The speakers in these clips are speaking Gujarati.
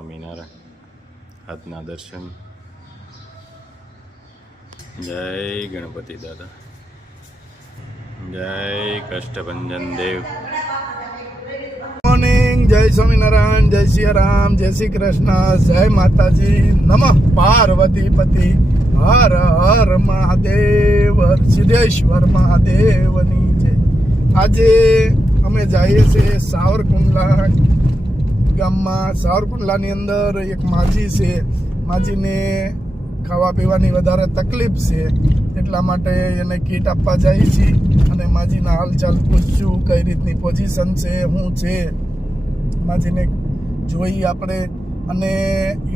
સ્વામિનારાયણ. હાથના દર્શન. જય ગણપતિ દાદા, જય કષ્ટભંજન દેવ. મોર્નિંગ. જય સ્વામિનારાયણ, જય સિયારામ, જય શ્રી કૃષ્ણ, જય માતાજી, નમઃ પાર્વતી પતિ, હર હર મહાદેવ, સિદ્ધેશ્વર મહાદેવની જય. આજે અમે જઈએ છીએ સાવરકુંડલા ગામમાં. સાવરકુંડલાની અંદર એક માજી છે. માજીને ખાવા પીવાની વધારે તકલીફ છે, એટલા માટે એને કીટ આપવા જાય છે અને માજીના હાલચાલ પૂછશું, કઈ રીતની પોઝિશન છે, શું છે. માજીને જોઈ આપણે. અને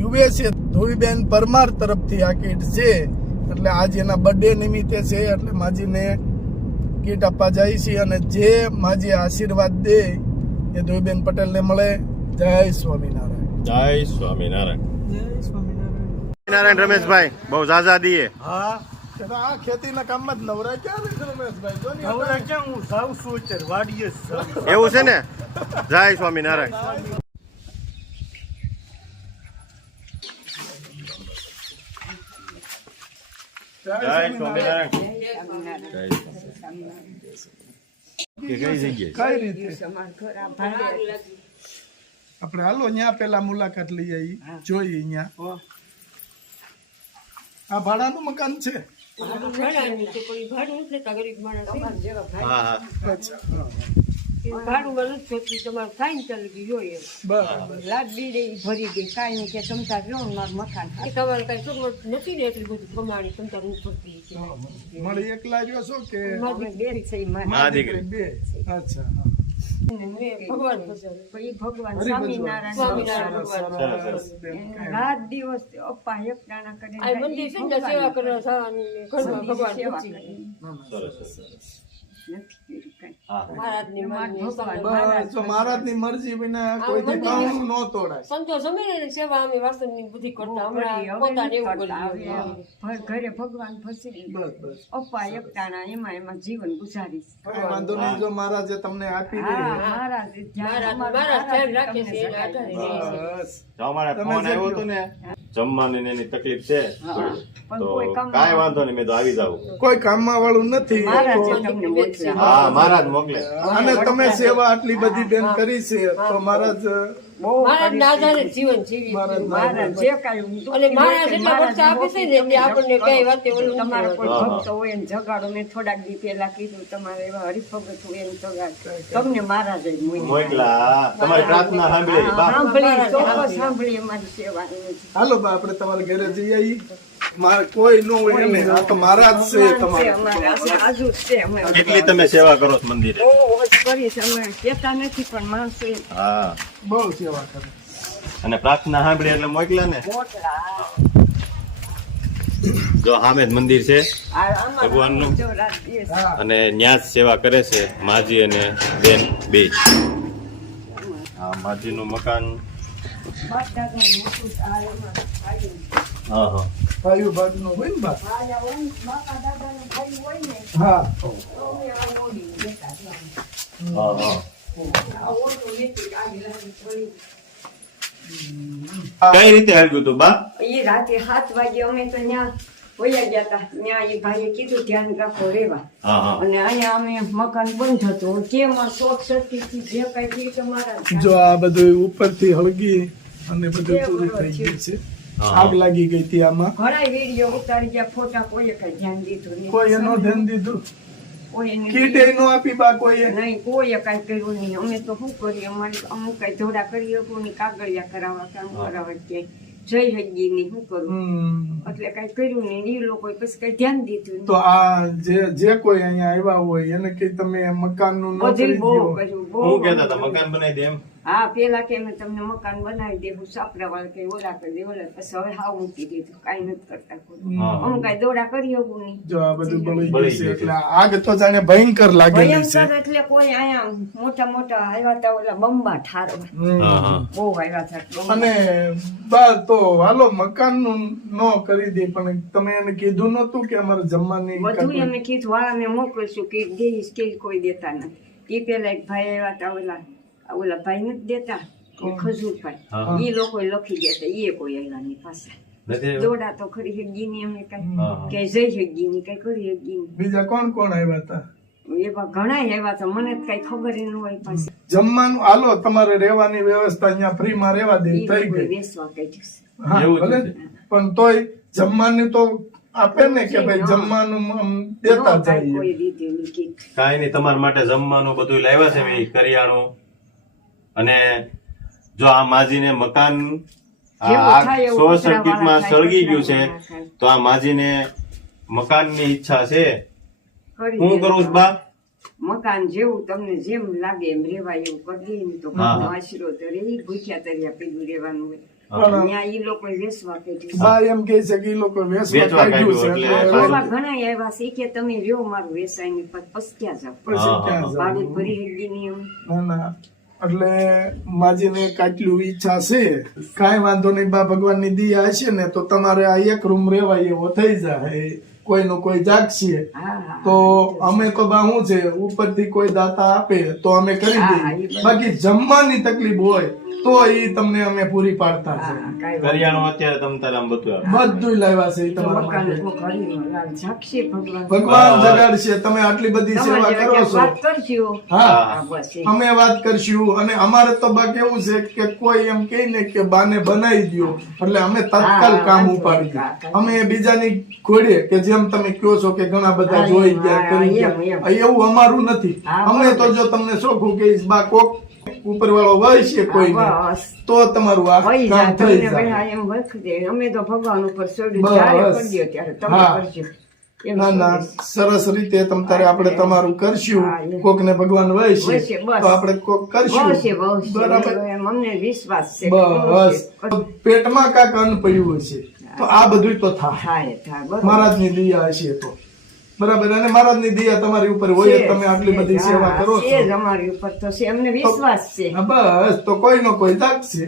યુએસએ ધોઈબેન પરમાર તરફથી આ કીટ છે, એટલે આજે એના બર્થડે નિમિત્તે છે, એટલે માજીને કીટ આપવા જાય છે. અને જે માજી આશીર્વાદ દે એ ધોઈબેન પટેલને મળે. જય સ્વામિનારાયણ. જય સ્વામિનારાયણ. જય સ્વામિનારાયણ. નારાયણ રમેશભાઈ બહુ ઝાઝા દીએ. હા, આ ખેતીના કામમાં જ નવરા ક્યાં નથી રમેશભાઈ? જો ને નવરા ક્યાં, હું જાઉં છું અત્યારે વાડીએ જ છું. એવું છે ને? જય સ્વામિનારાયણ. જય સ્વામિનારાયણ. કઈ જગ્યાએ? કઈ રીતે આપણે હાલો ત્યાં પેલા મુલાકાત લઈ આવી, જોઈએ ત્યાં. આ ભાડાનું મકાન છે? હા હા. અચ્છા, હા. ભાડું તમારે થાય ને ચાલે જોઈએ બરાબર. લાદ બીડે ભરી દે કાંઈ નહીં કે તમતાર રહ્યો ને મારું મકાન તમારે કઈ સગવડ નથી ને એટલી બધું કમાણી તમતાર હું કરતી મળી એકલા રહ્યો છો કે બે છે મા દીકરી બે? અચ્છા, હા. ભગવાન ભગવાન હરિ સ્વામિનારાયણ ભગવાન. સ્વામિનારાયણ સરસ, સરસ. બેન, કાંઈ રાત દિવસ અપ્પા એક દાણા કરી આ મંદિર છે ને સેવા કરવા જવાની ઘરમાં ભગવાન પૂછી ના, ના, સરસ, સરસ. મહારાજની મરજી બસ, જો મહારાજની મરજી વિના કોઈ કામ ન તોડાય. સંતો જમીને સેવા અમે વાસણની બુદ્ધિ કરતા હમણાં પોતાને એવું કર્યું. ઘરે ભગવાન ફસી બસ, બસ. અપ્પા એક દાણા એમાં જીવન ગુજારીશ કાંઈ વાંધો નહીં, જો મહારાજે તમને આપી દે. મહારાજ મહારાજ ખ્યાલ રાખે છે એને આધારે રહે છે. બસ. જો અમારે તમે ફોન જે આવ્યો કહો. હતો ને, જમવાની ને એની તકલીફ છે તો કોઈ કામ કાંઈ વાંધો નહીં, મેં તો આવી જાવ. કોઈ કામમાં વાળું નથી. મહારાજે તમને મોકલ્યા. હા, મહારાજ મોકલે. અને તમે સેવા આટલી બધી બેન કરી છે તો મહારાજ બહુ મહારાજના આધારે જ જીવન જીવી મહારાજ જે કાંઈ અને મહારાજ એટલા વર્ષ આપે છે ને એટલે આપણને કઈ વાતે ઓલું તમારો નથી. કોઈ ભક્ત હોય એને જગાડો. મેં થોડાક દી પહેલા કીધું તમારે એવા હરિભગત હોય એને જગાડ. તમને મહારાજ જ મોકલા. તમારી પ્રાર્થના સાંભળી બા. સાંભળી, ચોક્કસ સાંભળી અમારી સેવા. હાલો બા, આપણે તમારા ઘરે જઈ આવી. મારે કોઈ ન હોય એને, આ તો મહારાજ છે તમારે. અમારે આજુ જ છે. અમે કેટલી તમે સેવા કરો છો મંદિરે? બહુ જ કરીશ. અમે કહેતા નથી પણ માણસો હા, બહુ સેવા કરે. અને પ્રાર્થના સાંભળી એટલે મોકલા ને. મોકલા. જો સામે જ મંદિર છે અમારા ભગવાનનું. જો રાત દિવસ હા. અને ન્યા જ સેવા કરે છે માજી અને બેન બે. હા, માજીનું મકાન. બાપ દાદાનું મોટું આ એમાં ખાયું. હા હા. ભાઈઓ ભાગનો હોય ને બા? આયા હોય ને, બાપા દાદાનું ખાયું હોય ને, હા. તો અમે આ ઓળી દેતા હતા. હા હા. આ ઓળું લેતી આવી લાવી થોડી. કઈ રીતે હાલ્યું તું બા? એ રાતે 7 વાગે અમે તો ત્યાં વયા ગયા હતા. ત્યાં એ ભાઈએ કીધું ધ્યાન રાખો રેવા. હા હા. અને અહીંયા અમે મકાન બંધ હતું. કેમાં શોર્ટ સર્કિટથી જે કઈ થયું તમારા જો આ બધું ઉપરથી હળગી અને બધું પૂરું થઈ ગયું છે. આગ લાગી ગઈ હતી આમાં. ઘણા વિડીયો ઉતારી ગયા, ફોટા કોઈએ કઈ ધ્યાન દીધું નહીં. કોઈ એનો ધ્યાન દીધું? કોઈને કીટ એ નો આપી બા કોઈએ? નહીં, કોઈએ કઈ કર્યું નહીં. અમે તો શું કરીએ, અમારે અમુક કઈ ધોડા કરી શકું ને કાગળિયા કરાવવા કામ કરાવવા કે જઈ હજી નહીં, શું કરું. એટલે કઈ કર્યું નહીં. એ લોકો પછી કઈ ધ્યાન દીધું તો આ જે કોઈ અહીંયા આવ્યા હોય એને કઈ તમે મકાન નું નહીં. બધું બહુ દો? કર્યું, હું બહુ કહેતા હતા મકાન બનાવી દે એમ. હા, પેલા કે અમે તમને મકાન બનાવી દેવું, સાપરા વાળા કઈ ઓલા કરી દે ઓલા. પછી હવે હાવ મૂકી દીધું, કઈ નથી કરતા કોઈ. અમુક કઈ દોડા કરી શકું નહીં. જો આ બધું બળી બળી ગયું છે ગયું એટલે આગ તો જાણે ભયંકર લાગેલી છે. ભયંકર એટલે કોઈ અહીંયા મોટા મોટા આવ્યા હતા ઓલા બંબા ઠારવા. હા હા. બહુ આવ્યા હતા બંબા. અને બા તો હાલો મકાન નું નો કરી દે, પણ તમે એને કીધું નતું કે અમારે જમવાની બધું અમે કીધું વાળા ને મોકલશું કે દઈશ કે કોઈ દેતા નથી. એ પેલા એક ભાઈ આવ્યા હતા ઓલા ભાઈ નથી દેતા ખજૂરભાઈ હા. એ લોકો લખી ગયા હતા એ કોઈ આવ્યા નહીં પાસે નથી આવ્યો? દોડા તો ખરી હેગી ની અમે કઈ હા. કે જઈ હેગી ની કઈ કરી હેગી ની બીજા કોણ કોણ આવ્યા હતા? એવા ઘણા આવ્યા હતા મને તો કઈ ખબર ન હોય પાસે જમવાનું હાલો તમારે રહેવાની વ્યવસ્થા અહીંયા ફ્રીમાં રહેવા દે ઈ થઈ લોકોએ ગઈ. વેચવા કાઢ્યું છે. હા એવું જ ભલે છે. પણ તોય જમવાનું તો આપે ને કે ભાઈ જમવાનું આમ દેતા ન કાંઈ જઈએ. કોઈ દીધેલી કીટ. કાંઈ નહીં, તમારા માટે જમવાનું બધું લાવ્યા છે મેં, કરિયાણું. અને જો આ માજીને મકાન આ જેવું આગ થાય એવું શોર્ટ કચરાવાળા સર્કિટમાં થાય, સળગી ગયું છે, કચરાવાળા થાય. તો આ માજીને મકાનની ઈચ્છા છે. કરી હું દેવું. કરું છું બા? મકાન જેવું તમને જેમ લાગે એમ રેવાય એવું કરી દઈએ ને તો હા. ઘરનો આશરો તો રે ઈ ભૂખ્યા તર્યા પીલું રહેવાનું હોય પણ ત્યાં ઈ લોકો વેચવા કાઢ્યું છે. બા એમ કહે છે કે ઈ લોકો વેચવા વેચવા કાઢ્યું છે કાઢ્યું એટલે એટલે એવા ઘણા આવ્યા છે કે તમે રહ્યો મારું વેચાય ને પછી ક્યાં જાવ પછી ક્યાં જાવ? ભાડું ભરી હેગી ની એમ ના ના એટલે માજીને કાટલું ઈચ્છા છે. કાંઈ વાંધો નહીં બા, ભગવાનની દયા હશે ને તો તમારે આ એક રૂમ રેવાય એવો થઈ જાય. કોઈનું કોઈ જાગશે હા હા તો અમે તો બા શું છે ઉપરથી કોઈ દાતા આપે તો અમે કરી હા, દઈએ. ઈ બરાબર. બાકી જમવાની તકલીફ હોય તો એ તમને અમે પૂરી પાડતા છે. હા, કાંઈ વાંધો કરિયાણું અત્યારે તમ તારે આમ બધું આપે. બધું લાવ્યા છે ઈ નહીં. તમારા મકાન માટે. કોક હરીનો લાલ ઝાકશે ભગવાન ભગવાન જગાડશે. તમે આટલી બધી તમારે સેવા જેવા કરો ક્યાંક છો. વાત કરજો હા હા, બસ એ. અમે વાત કરશું. અને અમારે તો બા કેવું છે કે કોઈ એમ કહે ને કે બાને બનાવી દો એટલે અમે તત્કાલ હા, કામ વાંધો ઉપાડી નહીં. દઈએ. અમે બીજાની ઘોડે કે જેમ તમે કહો છો કે ઘણા બધા હા, જોઈ એમ, ગયા હા, કરી એમ, ગયા એવું અમારું નથી. હા, અમે તો બરાબર. જો તમને ચોખ્ખું કહીશ બા કોક ઉપરવાળો હોય છે કોઈને બસ. તો તમારું આ હોય કામ જા, થઈ તમને જાય. બધા એમ વખતે અમે તો ભગવાન ઉપર છોડ્યું બસ. જ્યારે કરજો ત્યારે તમે હા. કરજો એમ ના ના છોડીશ. સરસ રીતે તમ તારે આપણે તમારું કરશું. હા, એમ. કોકને ભગવાન હોય હોય છે છે, બસ. તો આપણે કોક કરશું. બહુ છે, બહુ છે. બરાબર. એમ અમને વિશ્વાસ છે બસ પેટમાં કાંઈક અન્ન પડ્યું હશે તો આ બધું તો થાય. થાય થાય બરોબર. મહારાજની દયા હશે તો બરાબર. અને મહારાજની દયા તમારી ઉપર હોય જ, તમે આટલી બધી હા, સેવા કરો છે છો. જ અમારી ઉપર તો છે અમને વિશ્વાસ છે હા, બસ તો કોઈ નો કોઈ જાગશે.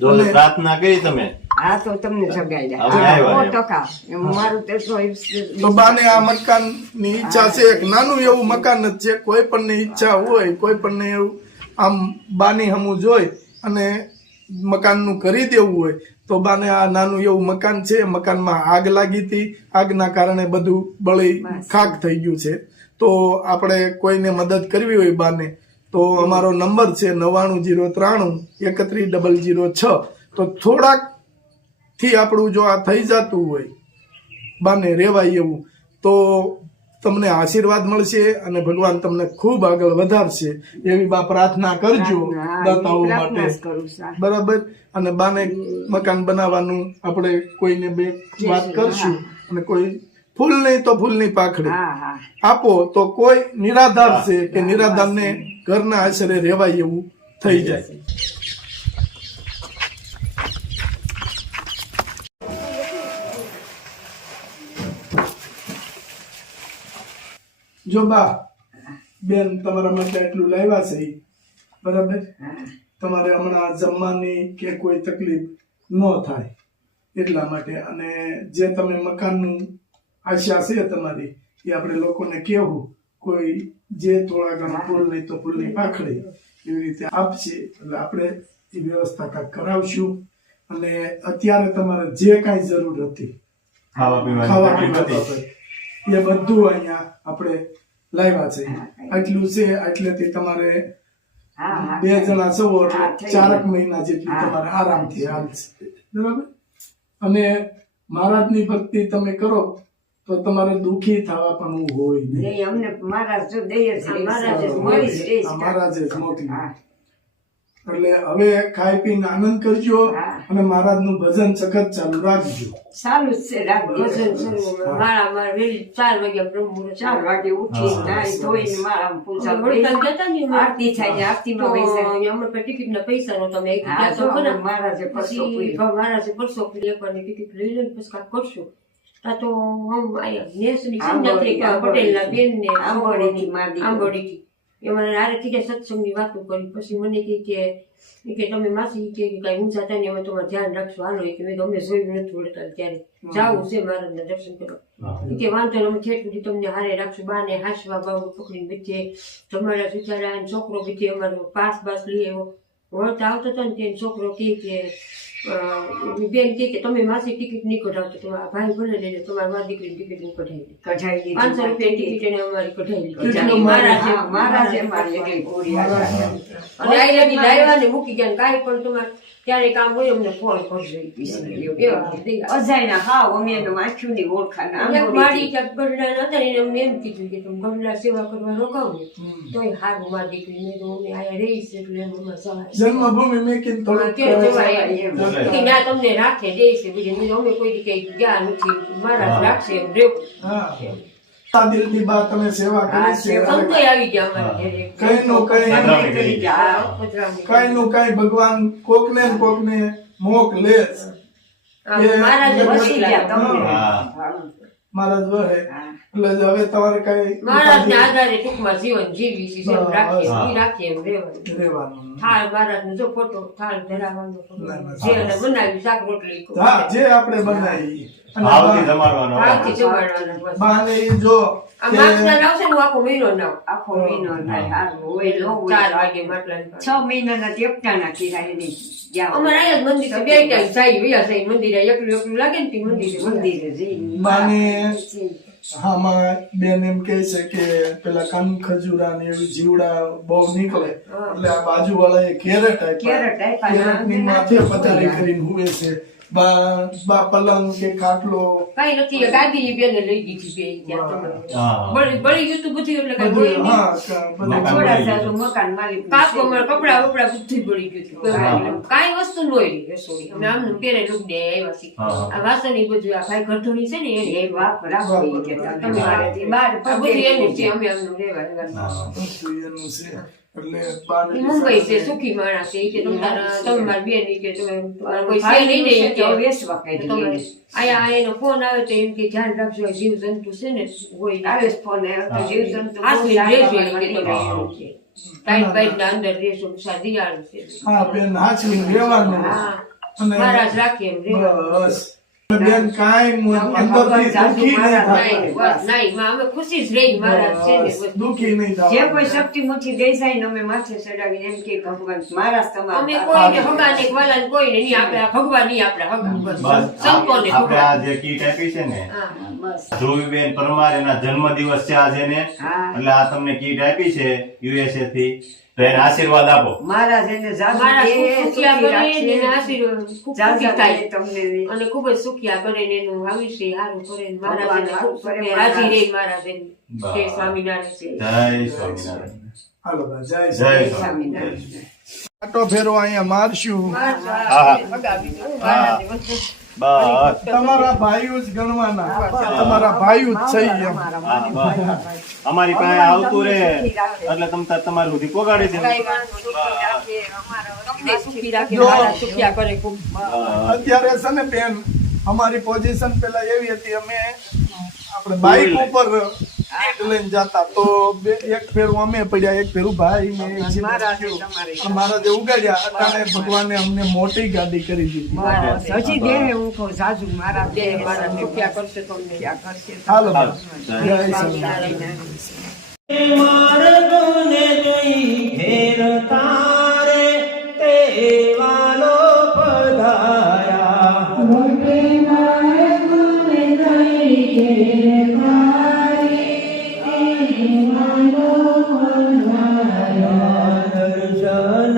જો અને પ્રાર્થના કરી તમે, હા તો તમને હવે જગાડ્યા આવ્યા એમ. 100%. એમ મારું તો એટલો તો બાને આ મકાન ની ઈચ્છા છે. એક નાનું એવું મકાન જ છે. કોઈ પણ ની ઈચ્છા હોય, કોઈ પણ ને એવું આમ બાની હમું જોઈ અને મકાનનું કરી દેવું હોય તો બાને આ નાનું એવું મકાન છે. મકાનમાં આગ લાગી હતી. આગના કારણે બધું બળી ખાક થઈ ગયું છે. તો આપણે કોઈને મદદ કરવી હોય બાને તો અમારો નંબર છે 9903313006. તો થોડાક થી આપણું જો આ થઈ જતું હોય બાને રેવાય એવું તો તમને આશીર્વાદ મળશે અને ભગવાન તમને ખૂબ આગળ વધારશે એવી બા પ્રાર્થના કરજો દાતાઓ માટે. બરાબર. અને બાને મકાન બનાવવાનું આપણે કોઈને બે વાત કરશું. અને કોઈ ફૂલ નહીં તો ફૂલની પાખડી હા હા આપો તો કોઈ નિરાધાર છે કે નિરાધારને ઘરના આશરે રહેવાય એવું થઈ જાય. જો બા બેન તમારા માટે આટલું લાવ્યા છે ઈ. બરાબર. તમારે હમણાં જમવાની કે કોઈ તકલીફ ન થાય એટલા માટે. અને જે તમે મકાનનું આશા છે તમારી એ આપણે લોકોને કહેવું કોઈ જે થોડા ઘણા ફૂલ નહીં તો ફૂલની પાખડી એવી રીતે આપશે એટલે આપણે એ વ્યવસ્થા કાંઈક કરાવશું. અને અત્યારે તમારે જે કાંઈ જરૂર હતી ખાવા પીવા એ બધું અહીંયા આપણે લાવ્યા છે. આટલું છે આટલેથી તમારે હા હા 2 જણા છો એટલે હા, થઈ 4 મહિના જેટલું તમારે આરામથી હાલશે. બરાબર. અને મહારાજની ભક્તિ તમે કરો તો તમારે દુખી થવા પણ હોય નહીં. નહીં અમને મહારાજ જો દઈએ છે મહારાજ જ મળી જ રહીશ. આ મહારાજે જ મોકલી. હા એટલે હવે ખાઈ પીને આનંદ કરજો હા. અને મહારાજનું ભજન સખત ચાલુ રાખજો. સારું જ છે રાખજો. મારા વહેલી 4 વાગ્યા બ્રહ્મ મુહૂર્ત 4 વાગે ઉઠી નાઈ ધોઈને મારા પૂજા વળતા કરી જતા ને આરતી થાય છે આરતીમાં પૈસા અમે ટિકિટ ના પૈસા નો તમે એક હા તો જો ખરા. મહારાજે પરસો પછી પૂર્યો. મહારાજે પરસો પૂર્યો. એકવારની ટિકિટ લઈ લઈને પછી કાંઈક કરશું. આ તો હું આયા નેસની આંબોડી, પટેલના બેન ને આંબોડીથી મારી આંબોડી એમાં હારે થઈ ગયા સત્સંગની વાતો કરી. પછી મને કહે કે તમે માસી કે કઈ ઊંચા થાય ને અમે તમારે ધ્યાન રાખશો હાલો. કે મેં અમે જોયું નથી વળતા ત્યારે જાવું છે મહારાજના દર્શન કરવા. કે વાંધો ને અમે ઠેઠ સુધી તમને હારે રાખશું. બાને હાસવા બાબુ પકડીને બીજે તમારા સુચારા છોકરો બીજે અમારો પાસ બાસ લઈ આવ્યો. વળતા આવતો હતો ને તે છોકરો કહે કે બેન કહે કે તમે માસી ટિકિટ નહીં કઢાવતો તમારા ભાઈ ભલે લેજો તમારા મારી દીકરીની ટિકિટ નહીં કઢાવી કઢાઈ દીધી. 500 રૂપિયા ટિકિટ એને અમારી કઢાવી કેટલું મારા છે મારી એકલી પૂરી આશા. અને આ લગી લાવ્યા ને મૂકી ગયા ને કાંઈ પણ તમારે ત્યારે કામ હોય અમને ફોન કરજો એવા અજાયના હાવ અમે એનું વાંચ્યું ની ઓળખાણ આમ એક બોલી માડી ક્યાંક ગઢડા હતા ને એને અમને એમ કીધું કે તમે ગઢડા સેવા કરવા રોકાવ ને તોય હારું મારી દીકરી મેં તો અમે આયા રહીશ એટલે એમ અમારે સવાય જન્મભૂમિ મેકીને થોડુંક કે જવાય એમ. કે ના તમને રાખે દેશે બીજું મેં અમે કોઈ દી કઈ ગયા નથી મારા જ રાખશે એમ રેવું હા આ દિલથી બા તમે સેવા કરી છે સંતોય આવી ગયા અમારા ઘરે કઈ નું કઈ પધરામણી કરી. પધરામણી. કઈ નું કઈ ભગવાન કોકને ને કોકને મોકલે જ. મારા જ વસી ગયા તમને. હા. હા. મારા જ વહે એટલે જ હવે તમારે કઈ મહારાજ ને આધારે ટૂંકમાં જીવન જીવી છે જેમ રાખીએ હા. ઈ રાખીએ એમ રહેવાનું રહેવાનું થાળ મહારાજ નો જો ફોટો થાળ ધરાવવાનો ફોટો. ના, ના, જે એને બનાવ્યું શાક રોટલી હા જે આપણે બનાવી અને ભાવથી બા- જમાડવાનો ભાવથી જમાડવાના બસ. બાને ઈ જો આ કે માસના આવશે ને આખો મહિનો ના આખો મહિનો થાય હારું હોય ન હોય 4 વાગે માટલા 6 મહિનાના તેપટાના કીધા એની જાઓ. અમારે અહીંયા જ મંદિર છે, બે ટાઈમ જાય વયા જાય મંદિરે એકલું એકલું લાગે ને તે મંદિરે મંદિરે જઈને બાને આમાં બેન એમ કહે છે કે પેલા કાન ખજૂરા ને એવી જીવડા બહુ નીકળે એટલે આ બાજુ વાળા એ કેરેટ કેરેટ આપ્યા. કેરેટ ની માથે પથારી કરીને હુવે છે બા પલંગ કે ખાટલો કઈ નથી ગાદી બેને લઈ દીધી બે ત્યાં તમે. હા. બળી ગયું તું બધું એટલે કઈ હોય બધું નહીં. હા બધું થોડા સારું મકાન માલિક કાકો મારા કપડા વપડા બધું બળી ગયું હતું કાંઈ વસ્તુ ન હોય રસોડી અમે આમને પહેરે લુગડે આવ્યા છીએ હા. આ વાસણ ઈ બધું આ ભાઈ ઘરધણી છે ને એ એને વાપ રાખો ઈ કે તમે મારેથી બહાર આ બધું એનું છે અમે આમનું રહેવા હા. એનું છે એટલે બાને મુંબઈ છે સુખી માણસ છે ઈ કે તમે મારી બેન ઈ કે તમે તમારા કોઈ છે નહીં ને ઈ કે વેસવા કરી તમારે આયા એનો ફોન આવે તો એમ કે ધ્યાન રાખજો આ જીવ જંતુ છે ને હોય આવે છે ફોન આવ્યો તો જીવજંતુ બહુ આસમી જાનવર રહેજો ઈ કે તમે બની એમ કે ટાઈટ બાઈટ ના અંદર રહેશો સાદિયાળ છે હા બેન હાચવીને રહેવાનું હા અને મહારાજ રાખે એમ રહેવાનું બસ બેન કાંઈ અંદરથી દુઃખી નહીં નહીં થાય બસ નહીં માં અમે ખુશી જ રહી મહારાજ છે ને બસ. દુઃખી નહીં જે થાય કોઈ શક્તિ મુઠ્ઠી દઈ જાય ને અમે માથે ચડાવીને એમ કે ભગવાન મારા જ અમે તમારા કોઈને ભગવાન એક વાલાને કોઈને નહીં આપણે આ ભગવાન નહીં આપણે હગા બસ બસ સંતોને આપણે આ ભગવાન જે કીટ આપી છે ને હા બસ ધ્રુવીબેન પરમાર એના જન્મદિવસ છે આજે ને હા. એટલે આ તમને કીટ આપી છે યુએસએ થી તો એને આશીર્વાદ આપો મહારાજ એને જાદુ મારા દે, સુખિયા સુખી કરે રાખશે. ને એના આશીર્વાદ ખૂબ જાજા સુખી દે થાય તમને અને ખૂબ જ સુખિયા કરે ને એનું આયુષ્ય સારું કરે ને મહારાજ એને ખૂબ ભગવાન સુખે હારું કરે, રાજી રહી મહારાજ એની. બસ. જય સ્વામિનારાયણ જય સ્વામિનારાયણ હાલો બા, જય જય શ્રી સ્વામિનારાયણ. સ્વામિનારાયણ. આટો ફેરો અહીંયા મારશું હા. બસ તમારા ભાઈઓ જ ગણવાના તમારા ભાઈઓ જ છે એમ હા, બસ. અમારી પાસે આવતું રે એટલે તમ તાર તમારું સુધી પોગાડી દે તમને સુખી રાખે જો. મહારાજ સુખિયા કરે ખૂબ. અત્યારે છે ને બેન અમારી પોઝિશન પેલા એવી હતી અમે આપણે બાઇક ઉપર સીટ લઈને જતા તો એક ફેરું અમે પડ્યા એક ફેરું ભાઈ ને એક જીવન થયું. મહારાજે ઉગાડ્યા અટાણે ભગવાને અમને મોટી ગાડી કરી દીધી મહારાજ હજી દે હું કહું જાજુ મારા જય મહારાજ સુખિયા કરશે તમને. ક્યાં કરશે હાલો બા. જય જય સ્વામિનારાયણ. માર્ગોને જોઈ ઘેર તારે તેવાલો પધાર્યા દર્શન